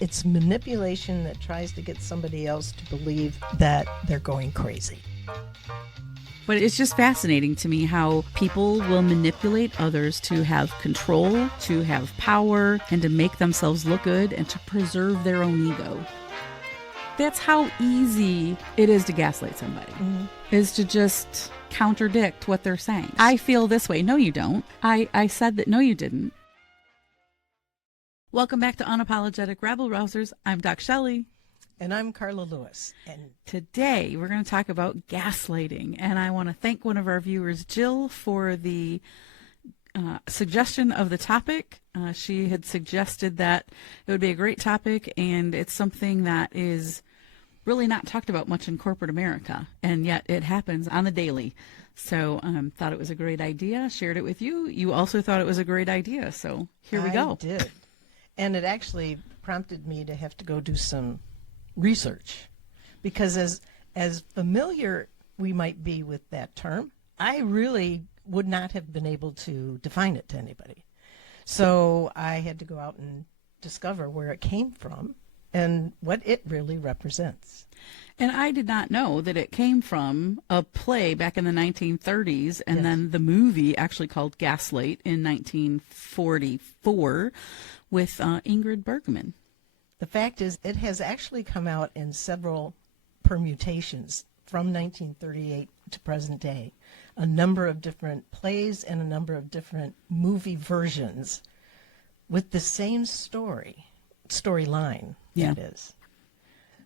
It's manipulation that tries to get somebody else to believe that they're going crazy. But it's just fascinating to me how people will manipulate others to have control, to have power, and to make themselves look good and to preserve their own ego. That's how easy it is to gaslight somebody, is to just contradict what they're saying. I feel this way. No, you don't. I said that. No, you didn't. Welcome back to Unapologetic Rabble-Rousers. I'm DocShellie. And I'm Carla Lewis. And today we're going to talk about gaslighting. And I want to thank one of our viewers, Jill, for the suggestion of the topic. She had suggested that it would be a great topic, and it's something that is really not talked about much in corporate America, and yet it happens on the daily. So thought it was a great idea, shared it with you. You also thought it was a great idea, so here we go. I did. And it actually prompted me to have to go do some research, because as familiar we might be with that term, I really would not have been able to define it to anybody. So I had to go out and discover where it came from and what it really represents. And I did not know that it came from a play back in the 1930s, and then the movie actually called Gaslight in 1944 with Ingrid Bergman. The fact is, it has actually come out in several permutations from 1938 to present day. A number of different plays and a number of different movie versions with the same storyline, that is.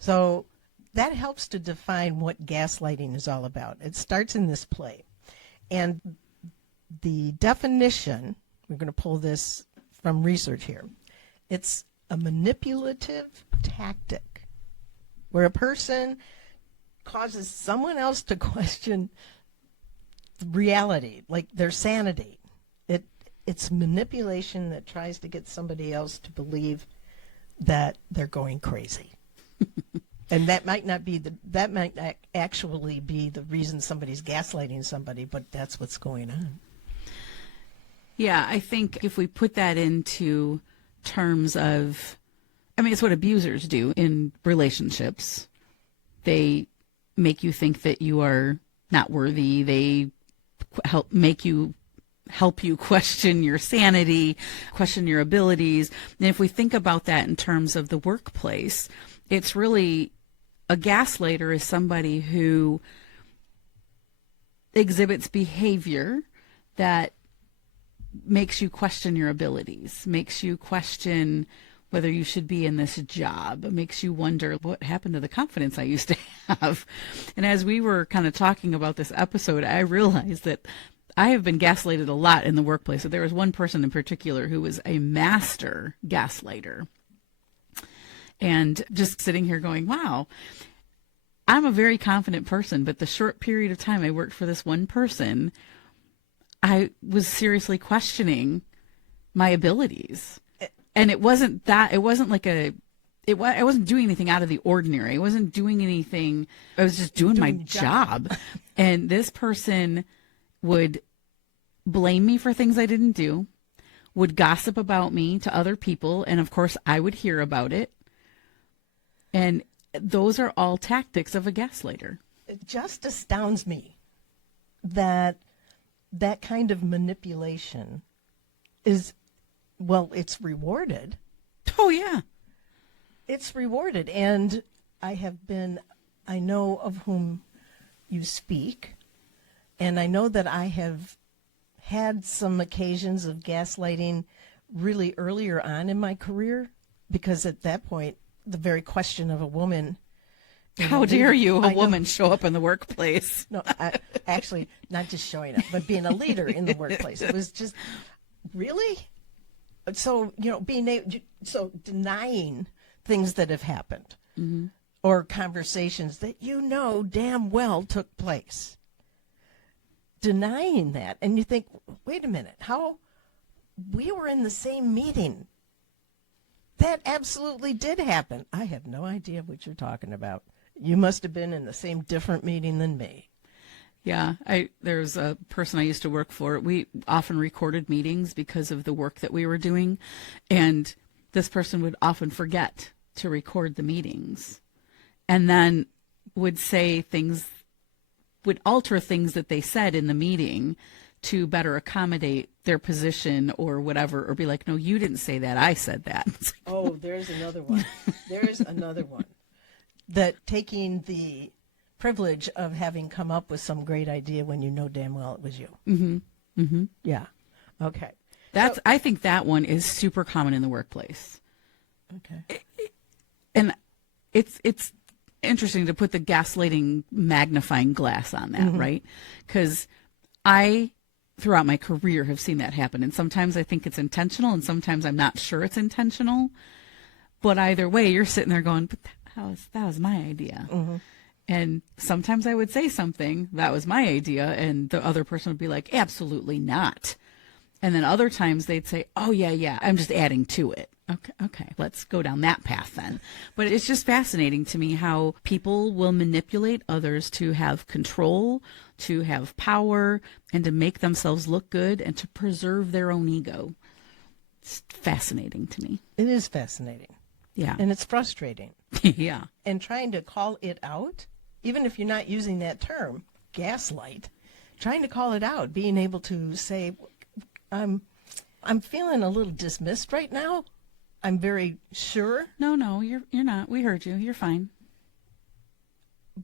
So that helps to define what gaslighting is all about. It starts in this play. And the definition, we're going to pull this from research here, it's a manipulative tactic where a person causes someone else to question reality, like their sanity. It's manipulation that tries to get somebody else to believe that they're going crazy. And that might not actually be the reason somebody's gaslighting somebody, but that's what's going on. Yeah, I think if we put that into terms of, I mean, it's what abusers do in relationships. They make you think that you are not worthy. They help you question your sanity, question your abilities. And if we think about that in terms of the workplace, it's really, a gaslighter is somebody who exhibits behavior that makes you question your abilities, makes you question whether you should be in this job, makes you wonder what happened to the confidence I used to have. And as we were kind of talking about this episode, I realized that I have been gaslighted a lot in the workplace. So there was one person in particular who was a master gaslighter. And just sitting here going, wow, I'm a very confident person, but the short period of time I worked for this one person, I was seriously questioning my abilities. And it wasn't like I wasn't doing anything out of the ordinary. I wasn't doing anything. I was just doing my job. And this person would blame me for things I didn't do, would gossip about me to other people. And of course I would hear about it. And those are all tactics of a gaslighter. It just astounds me that that kind of manipulation is, well, it's rewarded. Oh, yeah. It's rewarded. And I know of whom you speak, and I know that I have had some occasions of gaslighting really earlier on in my career, because at that point, the very question of a woman. How dare you, a woman, show up in the workplace? No, actually, not just showing up, but being a leader in the workplace. It was just, really? So, denying things that have happened, or conversations that damn well took place. Denying that. And you think, wait a minute, how we were in the same meeting. That absolutely did happen. I have no idea what you're talking about. You must have been in the same different meeting than me. Yeah, there's a person I used to work for. We often recorded meetings because of the work that we were doing, and this person would often forget to record the meetings, and then would say things, would alter things that they said in the meeting to better accommodate their position or whatever, or be like, no, you didn't say that, I said that. Oh, there's another one. There's another one. That taking the privilege of having come up with some great idea when you know damn well it was you. Mm-hmm. Mm-hmm. Yeah. Okay. That's, I think that one is super common in the workplace. Okay. And it's interesting to put the gaslighting magnifying glass on that, right? Because I, throughout my career, have seen that happen. And sometimes I think it's intentional, and sometimes I'm not sure it's intentional. But either way, you're sitting there going, but that was my idea. And sometimes I would say something, that was my idea, and the other person would be like, absolutely not. And then other times they'd say, oh, yeah, I'm just adding to it. Okay, let's go down that path then. But it's just fascinating to me how people will manipulate others to have control, to have power, and to make themselves look good, and to preserve their own ego. It's fascinating to me. It is fascinating. Yeah. And it's frustrating. Yeah. And trying to call it out, even if you're not using that term, gaslight, trying to call it out, being able to say, I'm feeling a little dismissed right now. I'm very sure. No, you're not. We heard you. You're fine.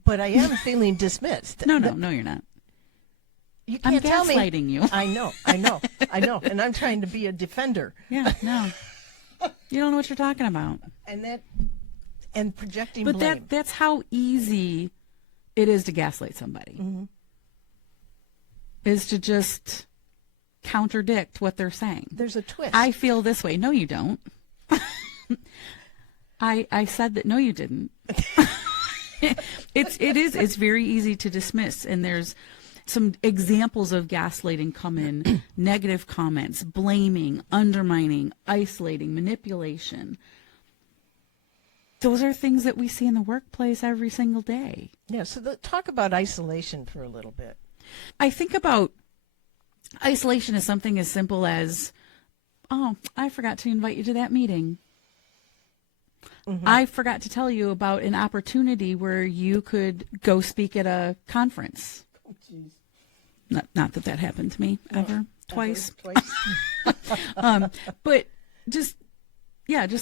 But I am feeling dismissed. No, you're not. You I'm can't tell me. gaslighting you. I know. And I'm trying to be a defender. Yeah, no. You don't know what you're talking about. And projecting But blame. that's how easy it is to gaslight somebody. Is to just contradict what they're saying. There's a twist. I feel this way. No, you don't. I said that. No, you didn't. It's very easy to dismiss. And there's some examples of gaslighting come in: negative comments, blaming, undermining, isolating, manipulation. Those are things that we see in the workplace every single day. Yeah, so talk about isolation for a little bit. I think about isolation as something as simple as, oh, I forgot to invite you to that meeting. I forgot to tell you about an opportunity where you could go speak at a conference. Oh, jeez. Not that happened to me ever. Twice. Twice. But just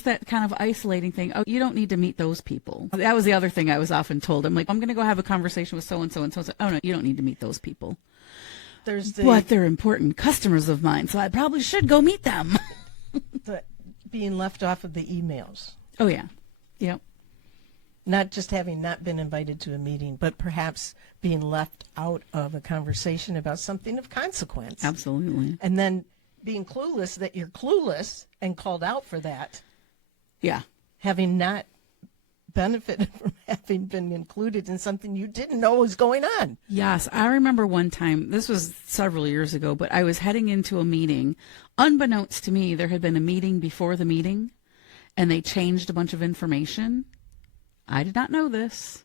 that kind of isolating thing. Oh, you don't need to meet those people. That was the other thing I was often told. I'm like, I'm going to go have a conversation with so-and-so and so-and-so. Oh, no, you don't need to meet those people. But they're important customers of mine, so I probably should go meet them. Being left off of the emails. Oh, yeah. Yep. Not just having not been invited to a meeting, but perhaps being left out of a conversation about something of consequence. Absolutely. And then being clueless that you're clueless and called out for that. Yeah. Having not benefited from having been included in something you didn't know was going on. Yes. I remember one time, this was several years ago, but I was heading into a meeting. Unbeknownst to me, there had been a meeting before the meeting, and they changed a bunch of information. I did not know this.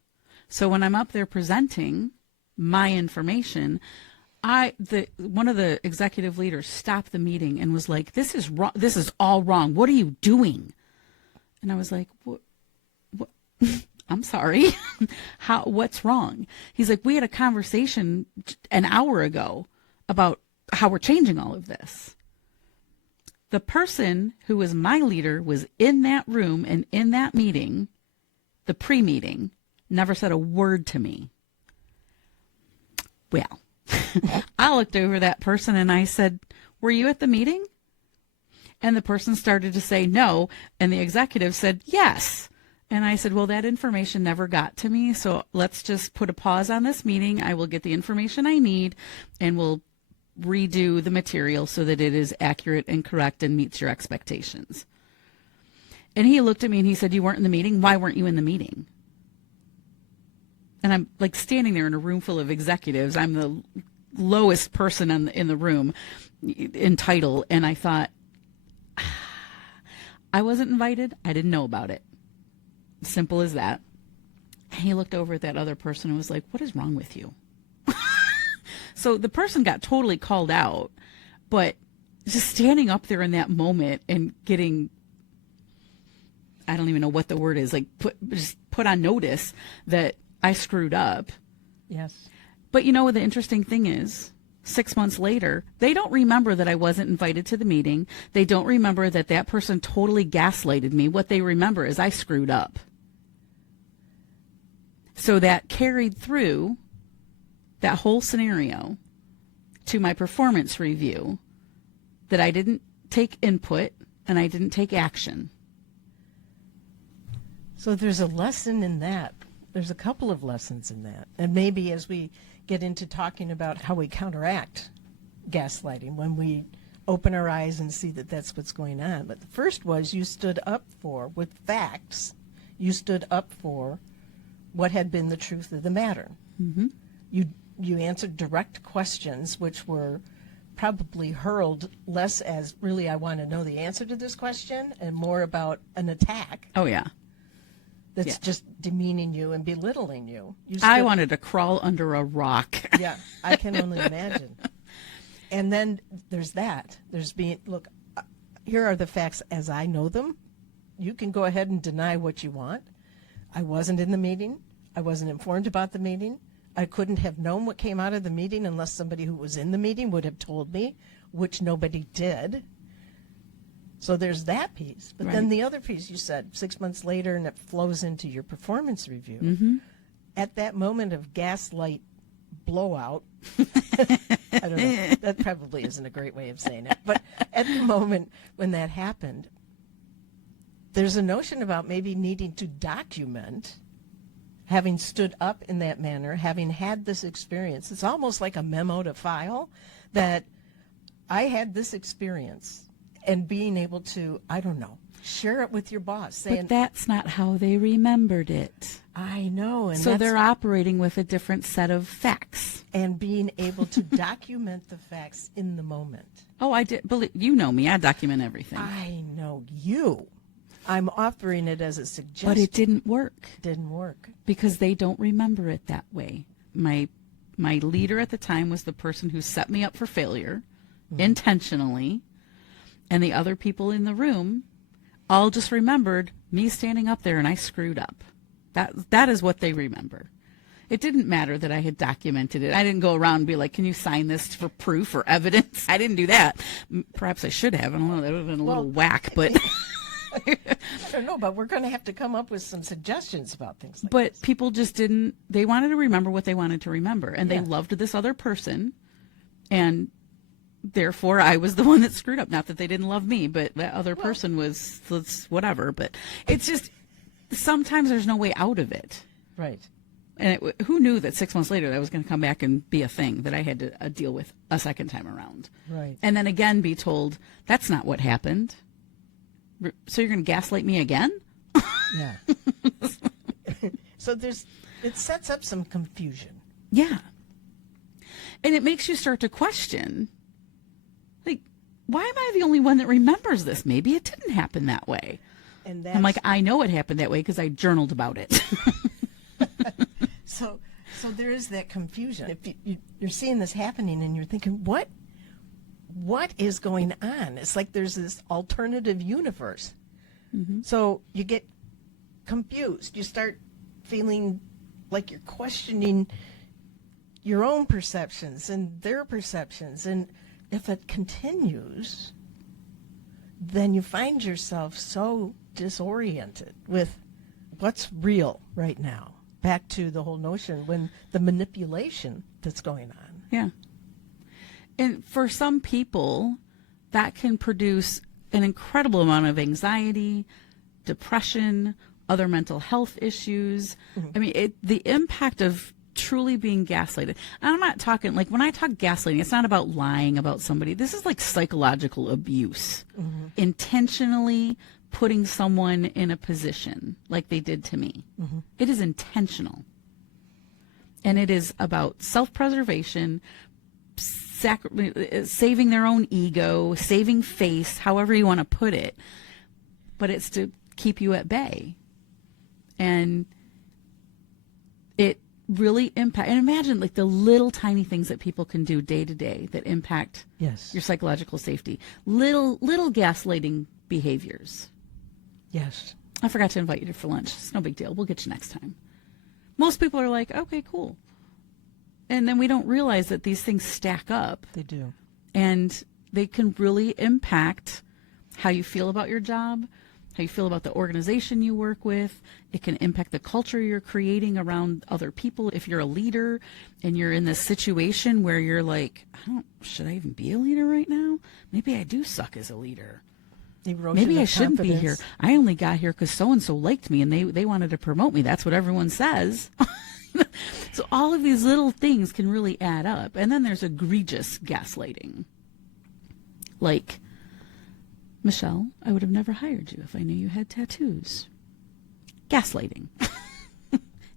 So when I'm up there presenting my information, one of the executive leaders stopped the meeting and was like, "This is wrong. This is all wrong. What are you doing?" And I was like, "What? I'm sorry. What's wrong?" He's like, "We had a conversation an hour ago about how we're changing all of this." The person who was my leader was in that room and in that meeting, the pre-meeting, never said a word to me. Well, I looked over that person and I said, "Were you at the meeting?" And the person started to say no, and the executive said yes. And I said, "Well, that information never got to me, so let's just put a pause on this meeting. I will get the information I need, and we'll redo the material so that it is accurate and correct and meets your expectations." And he looked at me and he said, "You weren't in the meeting? Why weren't you in the meeting?" And I'm like standing there in a room full of executives. I'm the lowest person in the room in title. And I thought, I wasn't invited. I didn't know about it. Simple as that. And he looked over at that other person and was like, "What is wrong with you?" So the person got totally called out, but just standing up there in that moment and getting, I don't even know what the word is, like just put on notice that I screwed up. Yes. But you know what the interesting thing is? 6 months later, they don't remember that I wasn't invited to the meeting. They don't remember that that person totally gaslighted me. What they remember is I screwed up. So that carried through that whole scenario to my performance review, that I didn't take input and I didn't take action. So there's a lesson in that. There's a couple of lessons in that. And maybe as we get into talking about how we counteract gaslighting, when we open our eyes and see that that's what's going on. But the first was you stood up for, with facts, you stood up for what had been the truth of the matter. Mm-hmm. You answered direct questions, which were probably hurled less as, really, I want to know the answer to this question, and more about an attack. Oh, yeah. That's just demeaning you and belittling you. I wanted to crawl under a rock. Yeah, I can only imagine. And then there's that. There's being, look, here are the facts as I know them. You can go ahead and deny what you want. I wasn't in the meeting. I wasn't informed about the meeting. I couldn't have known what came out of the meeting unless somebody who was in the meeting would have told me, which nobody did. So there's that piece. But then the other piece you said 6 months later, and it flows into your performance review. Mm-hmm. At that moment of gaslight blowout, I don't know, that probably isn't a great way of saying it, but at the moment when that happened, there's a notion about maybe needing to document having stood up in that manner, having had this experience. It's almost like a memo to file that I had this experience, and being able to, I don't know, share it with your boss. Saying, but that's not how they remembered it. I know. And so they're operating with a different set of facts. And being able to document the facts in the moment. Oh, I did. Believe, you know me. I document everything. I know you. I'm offering it as a suggestion. But it didn't work. Didn't work. Because they don't remember it that way. My leader at the time was the person who set me up for failure intentionally. And the other people in the room all just remembered me standing up there and I screwed up. That is what they remember. It didn't matter that I had documented it. I didn't go around and be like, can you sign this for proof or evidence? I didn't do that. Perhaps I should have. I don't know. That would have been a little whack, but... I don't know, but we're going to have to come up with some suggestions about things like But this. people just didn't... They wanted to remember what they wanted to remember. And they loved this other person. And... therefore, I was the one that screwed up. Not that they didn't love me, but that other person was whatever. But it's just, sometimes there's no way out of it. Right. And who knew that 6 months later that was going to come back and be a thing that I had to deal with a second time around. Right. And then again be told, that's not what happened. So you're going to gaslight me again? Yeah. So it sets up some confusion. Yeah. And it makes you start to question, like, why am I the only one that remembers this? Maybe it didn't happen that way. And I'm like, I know it happened that way because I journaled about it. So there is that confusion. If you're seeing this happening and you're thinking, what is going on? It's like there's this alternative universe. Mm-hmm. So you get confused. You start feeling like you're questioning your own perceptions and their perceptions. And if it continues, then you find yourself so disoriented with what's real right now. Back to the whole notion when the manipulation that's going on. Yeah. And for some people, that can produce an incredible amount of anxiety, depression, other mental health issues. Mm-hmm. I mean, the impact of truly being gaslighted. And I'm not talking, like, when I talk gaslighting, it's not about lying about somebody. This is like psychological abuse. Mm-hmm. Intentionally putting someone in a position like they did to me. Mm-hmm. It is intentional. And it is about self-preservation, saving their own ego, saving face, however you want to put it. But it's to keep you at bay. And it really impact, and imagine like the little tiny things that people can do day to day that impact your psychological safety. Little gaslighting behaviors. Yes. I forgot to invite you for lunch. It's no big deal. We'll get you next time. Most people are like, okay, cool. And then we don't realize that these things stack up. They do. And they can really impact how you feel about your job, how you feel about the organization you work with. It can impact the culture you're creating around other people. If you're a leader and you're in this situation where you're like, should I even be a leader right now? Maybe I do suck as a leader. Maybe I shouldn't be here. I only got here because so-and-so liked me and they wanted to promote me. That's what everyone says. So all of these little things can really add up. And then there's egregious gaslighting. Like, Michelle, I would have never hired you if I knew you had tattoos. Gaslighting.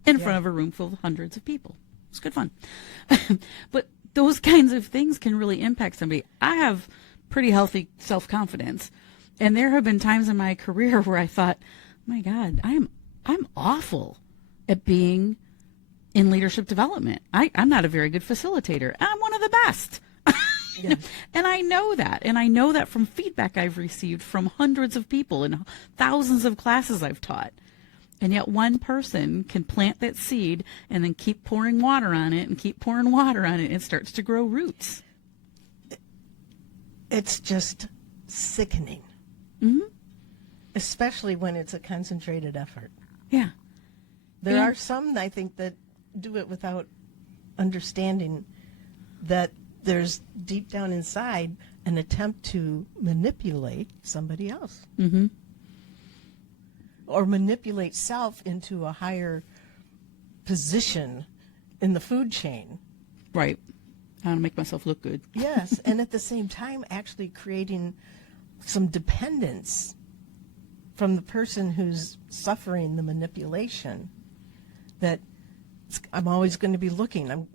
In front of a room full of hundreds of people. It's good fun. But those kinds of things can really impact somebody. I have pretty healthy self-confidence. And there have been times in my career where I thought, my God, I'm awful at being in leadership development. I'm not a very good facilitator. I'm one of the best. Yeah. And I know that. And I know that from feedback I've received from hundreds of people and thousands of classes I've taught. And yet one person can plant that seed and then keep pouring water on it and keep pouring water on it, and it starts to grow roots. It's just sickening. Mm-hmm. Especially when it's a concentrated effort. Yeah. There are some, I think, that do it without understanding that there's deep down inside an attempt to manipulate somebody else. Mm-hmm. Or manipulate self into a higher position in the food chain. Right. I want to make myself look good. Yes, and at the same time actually creating some dependence from the person who's suffering the manipulation, that I'm always going to be looking.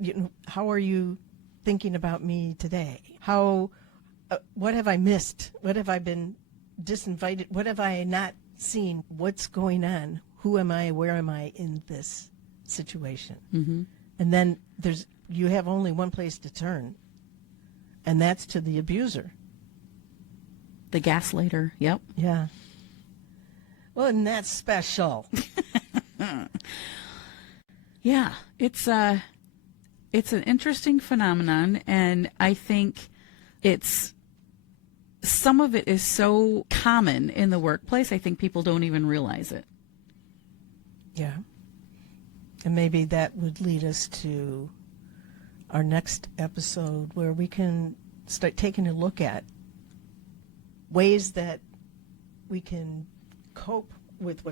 How are you thinking about me today? What have I missed? What have I been disinvited? What have I not seen? What's going on? Who am I? Where am I in this situation? Mm-hmm. And then you have only one place to turn, and that's to the abuser. The gaslighter. Yep. Yeah. Well, and that's special. Yeah, it's an interesting phenomenon, and I think some of it is so common in the workplace, I think people don't even realize it. Yeah. And maybe that would lead us to our next episode, where we can start taking a look at ways that we can cope with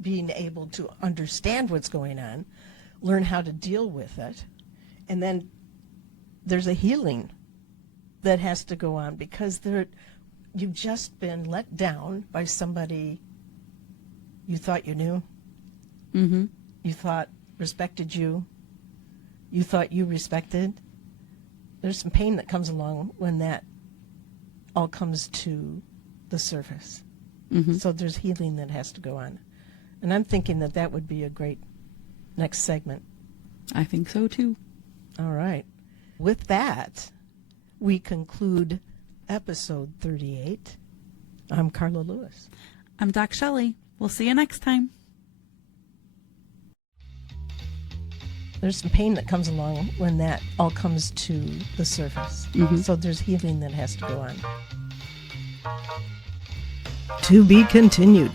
being able to understand what's going on, learn how to deal with it, and then there's a healing that has to go on, because you've just been let down by somebody you thought you knew, Mm-hmm. you thought respected you, you thought you respected. There's some pain that comes along when that all comes to the surface. Mm-hmm. So there's healing that has to go on. And I'm thinking that would be a great next segment. I think so, too. All right. With that, we conclude episode 38. I'm Carla Lewis. I'm DocShellie. We'll see you next time. There's some pain that comes along when that all comes to the surface. Mm-hmm. So there's healing that has to go on. To be continued.